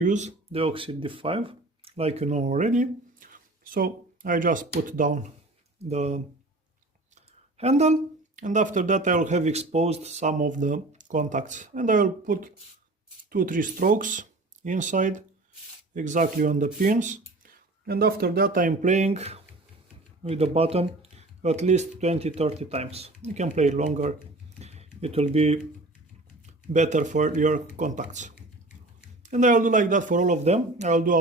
use the Oxid D5 like you know already. So I just put down the handle, and after that I will have exposed some of the contacts, and I will put 2-3 strokes inside exactly on the pins, and after that I'm playing with the button at least 20-30 times. You can play longer, it will be better for your contacts. And I will do like that for all of them. I will do